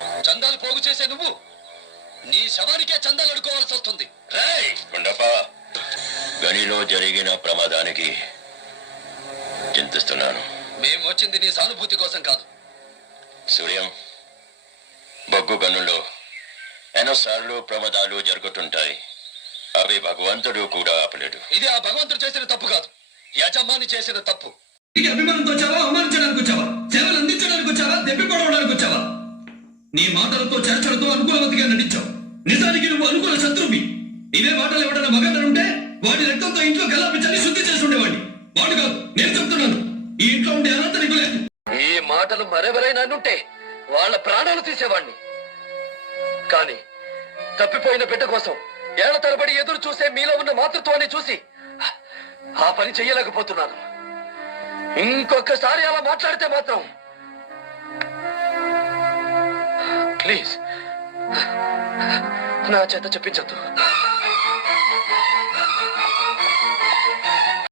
చందాలు పోగు చేసే నువ్వు నీ శవానికే చందాలు అడుకోవాల్సి వస్తుంది. రేయ్ గుండప్ప, గనిలో జరిగిన ప్రమాదానికి చింతిస్తున్నాను. మేము వచ్చింది నీ సానుభూతి కోసం కాదు. సూర్యం, బొగ్గు గనుల్లో ఎన్నోసార్లు ప్రమాదాలు జరుగుతుంటాయి. అవి భగవంతుడు కూడా ఆపలేడు. ఇది ఆ భగవంతుడు చేసిన తప్పు కాదు, యజమాని చేసిన తప్పు. అభిమానంతో వచ్చావా, అవమానించడానికి వచ్చావా, సేవలు అందించడానికి వచ్చావా, దెబ్బి పడవడానికి వచ్చావా? నీ మాటలతో చర్చలతో అనుకూలవతిగా నటించావు. నిజానికి నువ్వు అనుకూల శత్రువి. ఇవే మాటలు ఎవడన్నా మగతనుంటే వాడి రక్తంతో ఇంట్లో గల్లాపించాలి, శుద్ధి చేసి ఉండేవాడిని. వాడు కాదు, నేను చెప్తున్నాను. ఈ ఇంట్లో ఉండే అనంత నీకు లేదు. ఈ మాటలు మరెవరైనా ఉంటే వాళ్ళ ప్రాణాలు తీసేవాణ్ణి. కానీ తప్పిపోయిన బిడ్డ కోసం ఏళ్ల తరబడి ఎదురు చూసే మీలో ఉన్న మాతృత్వాన్ని చూసి ఆ పని చెయ్యలేకపోతున్నాను. ఇంకొకసారి అలా మాట్లాడితే మాత్రం ప్లీజ్ నా చేత చెప్పించద్దు.